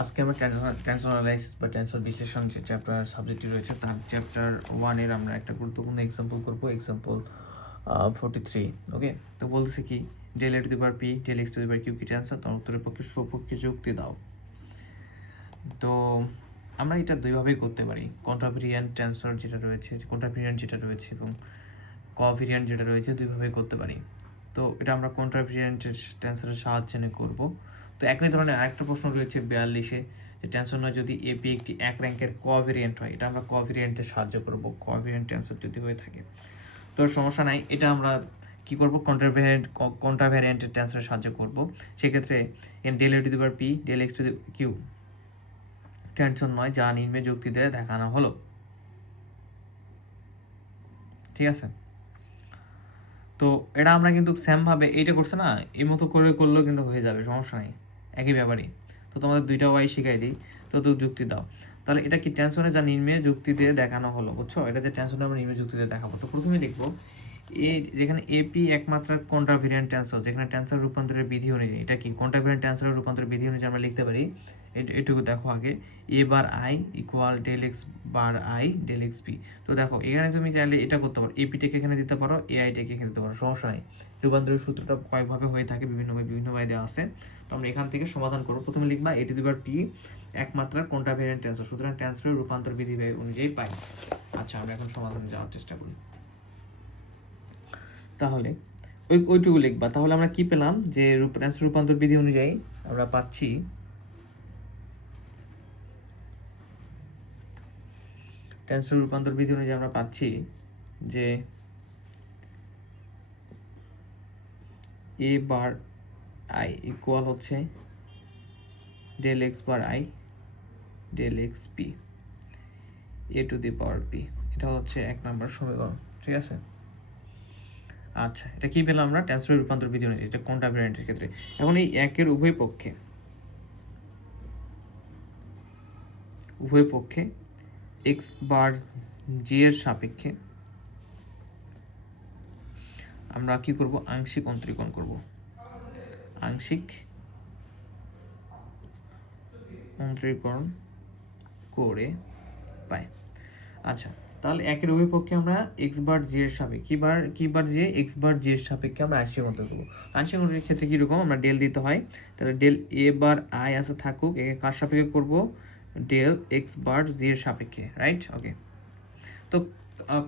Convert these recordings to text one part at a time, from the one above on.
আজকে আমরা tension analysis বা টেনশন বিশ্লেষণ যে চ্যাপ্টার সাবজেক্টটি রয়েছে তার চ্যাপ্টার 1-এর আমরা একটা গুরুত্বপূর্ণ এক্সাম্পল করব, এক্সাম্পল 43। ওকে, তো বলতেছে কি, del A to the power P del X to the power Q কি টেনশন, তোমার উত্তরের পক্ষে সপক্ষে যুক্তি দাও। তো আমরা এটা দুইভাবেই করতে পারি, কন্ট্রাভেরিয়ান্ট টেনসর যেটা রয়েছে, কন্ট্রাভেরিয়ান্ট যেটা রয়েছে এবং কোভেরিয়ান্ট যেটা রয়েছে, দুইভাবেই করতে পারি। তো এটা আমরা কন্ট্রাভেরিয়ান্ট টেনসরের সাহায্যে করব। তো একই ধরনের আরেকটা প্রশ্ন রয়েছে 42-এ, যে টেনসর নয় যদি এপি একটি এক র্যাঙ্কের কোভেরিয়েন্ট হয়, এটা আমরা কোভেরিয়েন্টের সাহায্য করব, কোভেরিয়েন্ট টেনসর যদি হয়ে থাকে। তো সমস্যা নাই, এটা আমরা কি করব, কন্ট্রাভেরিয়েন্টের টেনসরের সাহায্য করব। সেক্ষেত্রে del A to the power P del X to the Q tensor নয় যা নিম্নে যুক্তি দিয়ে দেখানো হলো। ঠিক আছে, তো এটা আমরা কিন্তু সেমভাবে এইটা করছে না, এই মতো করে করলেও কিন্তু হয়ে যাবে, সমস্যা নেই, একই ব্যাপারই। তো তোমাদের দুইটা ওয়াই শিখাই দিই, তো যুক্তি দাও। তাহলে এটা কি টেনশনে যা নিম্নে যুক্তি দিয়ে দেখানো হলো, বুঝছো? এটা যে টেনশনে আমরা নিম্নে যুক্তি দিয়ে দেখাবো। তো প্রথমে লিখবো যেখানে এপি একমাত্র কন্ট্রাভেরিয়েন্ট টেনসর, যেখানে টেনসর রূপান্তরের বিধি অনুযায়ী, এটা কি কন্ট্রাভেরিয়েন্ট টেনসরের রূপান্তরের বিধি অনুযায়ী আমরা লিখতে পারি এটুকু দেখো আগে, A bar I equal del x bar I del x P. তো দেখো এখানে তুমি চাইলে এটা করতে পারো, এপিটাকে এখানে দিতে পারো, এআইটাকে এখানে দিতে পারো, সমস্যা নেই। রূপান্তরের সূত্রটা কয়েকভাবে হয়ে থাকে, বিভিন্নভাবে দেওয়া আছে। তো আমরা এখান থেকে সমাধান করবো। প্রথমে লিখবা এ টু দি পাওয়ার পি একমাত্র কন্ট্রাভেরিয়েন্ট টেনসর, সুতরাং টেনসরের রূপান্তর বিধি অনুযায়ী পাই। আচ্ছা, আমরা এখন সমাধানে যাওয়ার চেষ্টা করি। তাহলে ওইটুকু লিখবা। তাহলে আমরা কি পেলাম, যে টেনসর রূপান্তর বিধি অনুযায়ী আমরা পাচ্ছি টেনসর রূপান্তর বিধি অনুযায়ী আমরা পাচ্ছি যে এ বার আই ইকুয়াল হচ্ছে del x bar I del x P A to the power P. এটা হচ্ছে 1 নম্বর সমীকরণ। ঠিক আছে, আচ্ছা, এটা কি পেলাম আমরা, টেনসরের রূপান্তর বিধি অনুযায়ী, এটা কন্ট্রাভেরিয়েন্টের ক্ষেত্রে। এখন এই একের উভয় পক্ষে এক্স বার জি এর সাপেক্ষে আমরা কি করব, আংশিক অন্তরীকরণ করব, আংশিক অন্তরীকরণ করে পাই। আচ্ছা, তাহলে একের উভয় পক্ষে আমরা এক্স বার জি এর সাপেক্ষে কি বার জি এক্স বার জি এর সাপেক্ষে আমরা আংশিক অন্তরীকরণ করব। আংশিক অন্তরীকরণের ক্ষেত্রে কীরকম, আমরা ডেল দিতে হয়। তাহলে ডেল এ বার আই আছে থাকুক, একে কার সাপেক্ষে করব, ডেল এক্স বার জি এর সাপেক্ষে, রাইট? ওকে, তো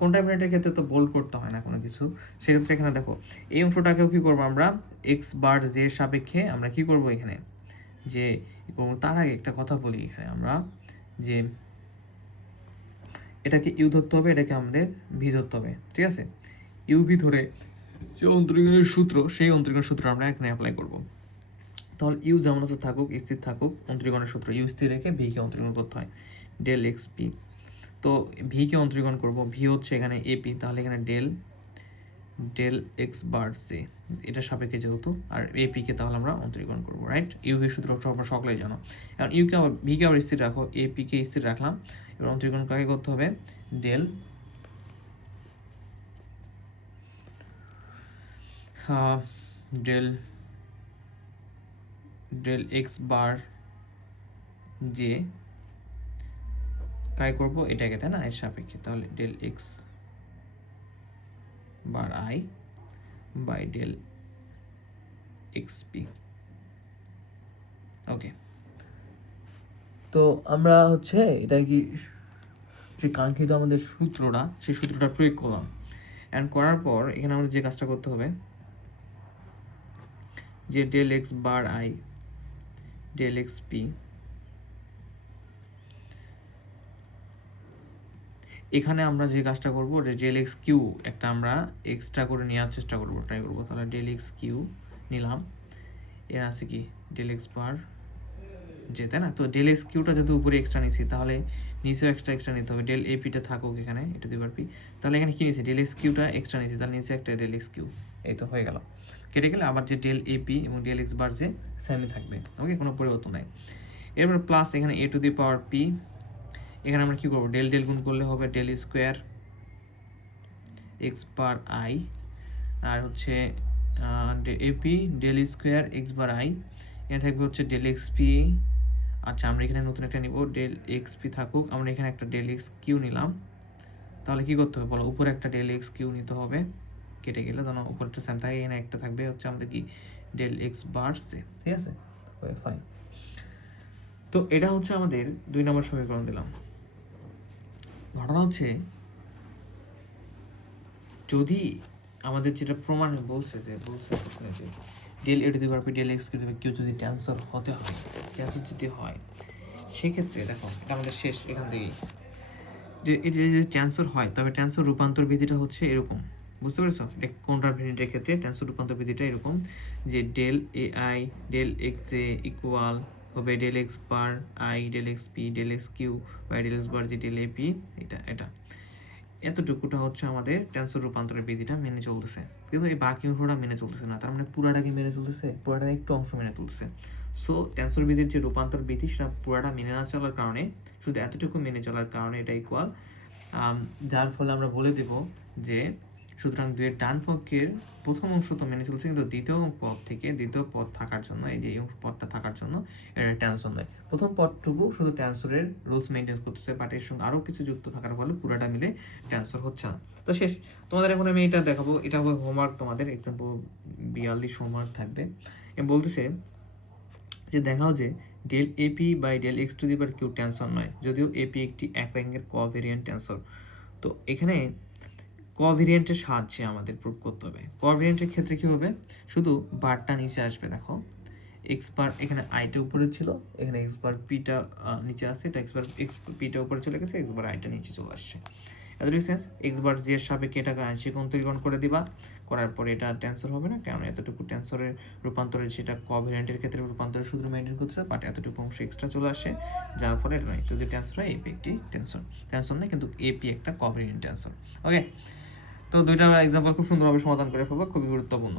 কন্টামিনেটের ক্ষেত্রে তো বোল্ড করতে হয় না কোনো কিছু, সেক্ষেত্রে এখানে দেখো এই অংশটাকেও কী করবো আমরা, এক্স বার জে এর সাপেক্ষে আমরা কি করব এখানে, যে তার আগে একটা কথা বলি এখানে আমরা, যে এটাকে ইউ ধরতে হবে, এটাকে আমাদের ভি ধরতে হবে। ঠিক আছে, ইউ ভি ধরে যে অন্তরীকরণের সূত্র, সেই অন্তরীকরণের সূত্র আমরা এখানে অ্যাপ্লাই করব। তাহলে ইউ যেমন আছে থাকুক, স্থির থাকুক, অন্তরীকরণের সূত্র ইউ স্থির রেখে ভিকে অন্তরীকরণ করতে হয়, ডেল এক্স পি। তো ভিকে অন্তরীকরণ করব, ভি হচ্ছে এখানে এপি, তাহলে এখানে ডেল এক্স বার সি, এটা সাপেক্ষে যেহেতু, আর এপিকে তাহলে আমরা অন্তরীকরণ করবো, রাইট? ইউভি সূত্র আমরা সকলেই জানো। এখন ইউকে আবার ভিকে আবার স্থির রাখো, এপিকে স্থির রাখলাম, এবার অন্তরীকরণ কাকে করতে হবে, del del del x bar J কাকে করবো, এটাকে, তাই না, এর সাপেক্ষে। তাহলে del x bar I by del x P. Okay, তো আমরা হচ্ছে এটা কি, যে কাঙ্ক্ষিত আমাদের সূত্রটা, সেই সূত্রটা প্রয়োগ করলাম। অ্যান্ড করার পর এখানে আমাদের যে কাজটা করতে হবে, যে del x bar I del x p, এখানে আমরা যে কাজটা করবো, ডেল এক্স কিউ একটা আমরা এক্সট্রা করে নেওয়ার চেষ্টা করবো, ট্রাই করবো। তাহলে ডেল এক্স কিউ নিলাম, এর আছে কি ডেল এক্স বার যে, তাই না? তো ডেল এক্স কিউটা যেহেতু উপরে এক্সট্রা নিছি, তাহলে নিচেও এক্সট্রা নিতে হবে, ডেল এপিটা থাকুক এখানে, এটা দিবার পি। তাহলে এখানে কি নিয়েছি, ডেল এক্স কিউটা এক্সট্রা নিয়েছি, তাহলে নিচে একটা ডেল এক্স কিউ, এই তো হয়ে গেল। কেটে গেলে আবার যে ডেল এপি এবং ডেল এক্স বার যে সেমই থাকবে, ওকে, কোনো পরিবর্তন নাই। এরপর প্লাস এখানে এ টু দি পাওয়ার পি, এখানে আমরা কী করবো, ডেল গুণ করলে হবে del square X bar I, আর হচ্ছে AP del square X bar I, এখানে থাকবে হচ্ছে ডেল এক্স পি আচ্ছা আমরা এখানে নতুন একটা নিব, ডেল এক্স পি থাকুক, আমরা এখানে একটা ডেল এক্স কিউ নিলাম। তাহলে কি করতে হবে বলো, উপরে একটা ডেল এক্স কিউ নিতে হবে, কেটে গেলে যেন উপরটা সেম থাকে, এখানে একটা থাকবে হচ্ছে আমাদের কি ডেল এক্স বার সে, ঠিক আছে, ফাইন। তো এটা হচ্ছে আমাদের 2 নম্বর সমীকরণ দিলাম। ঘটনা হচ্ছে যদি আমাদের যেটা প্রমাণ বলছে যে del A to the power P del x q যদি ট্যান্সর হতে হয়, ট্যান্সর যদি হয়, সেক্ষেত্রে দেখো এটা আমাদের শেষ এখান থেকেই, যে এটা যদি ট্যান্সর হয় তবে ট্যান্সর রূপান্তর বিধিটা হচ্ছে এরকম, বুঝতে পেরেছো? এটা কন্ট্রাভেরিয়েন্টের ক্ষেত্রে ট্যান্সর রূপান্তর বিধিটা এরকম যে del A I del X A equal হবে del x bar I del x P del x Q by del x bar G del A P, এটা এতটুকুটা হচ্ছে আমাদের ট্যান্সর রূপান্তরের বিধিটা মেনে চলতেছে, কিন্তু এই বাকি অংশটা মেনে চলতেছে না, তার মানে পুরাটাকে মেনে চলতেছে, পুরাটার একটু অংশ মেনে চলতেছে। সো ট্যান্সর বিধির যে রূপান্তর বিধি সেটা পুরাটা মেনে না চলার কারণে, শুধু এতটুকু মেনে চলার কারণে এটা ইকুয়াল, যার ফলে আমরা বলে দেব যে সুতরাং দুইয়ের ডান পক্ষের প্রথম অংশ তো মেনে চলছে, কিন্তু দ্বিতীয় পদ থেকে দ্বিতীয় পদ থাকার জন্য, এই যে পদটা থাকার জন্য এটা ট্যান্সর দেয়। প্রথম পদটুকু শুধু ট্যান্সরের রুলস মেনটেন করতেছে, বাট এর সঙ্গে আরও কিছু যুক্ত থাকার ফলে পুরোটা মিলে ট্যান্সর হচ্ছে না। তো শেষ, তোমাদের এখন আমি এটা দেখাবো, এটা হবে হোমওয়ার্ক, তোমাদের এক্সাম্পল 42 হোমওয়ার্ক থাকবে। বলতেছে যে দেখাও যে del AP by del X to the power Q tensor নয়, যদিও এপি একটি এক র্যাঙ্কের কোভেরিয়েন্ট ট্যান্সর। তো এখানে কোভেরিয়েন্টের সাহায্যে আমাদের প্রুভ করতে হবে। কোভেরিয়েন্টের ক্ষেত্রে কি হবে, শুধু বারটা নিচে আসবে, দেখো এক্স বার এখানে আইটা উপরে ছিল, এখানে এক্স বার পিটা নিচে আসছে, এটা এক্স বার এক্স পিটা উপরে চলে গেছে, এক্স বার আইটা নিচে চলে আসছে, এতটুকু সেন্স। এক্স বার জি এর সাপেক্ষে এটাকে আংশিক অন্তরীকরণ করে দিবা, করার পরে এটা ট্যান্সর হবে না, কারণ এতটুকু ট্যান্সরের রূপান্তরের সেটা কোভেরিয়েন্টের ক্ষেত্রে রূপান্তরের সূত্র মেনটেন করতে হয়, বাট এতটুকু অংশ এক্সট্রা চলে আসে, যার ফলে এটা নয়, যদি ট্যান্সর হয় এপি একটি ট্যান্সর নেই, কিন্তু এপি একটা কোভেরিয়েন্ট ট্যান্সর। ওকে, তো দুইটা এক্সাম্পল খুব সুন্দরভাবে সমাধান করে ফেলবো, খুবই গুরুত্বপূর্ণ।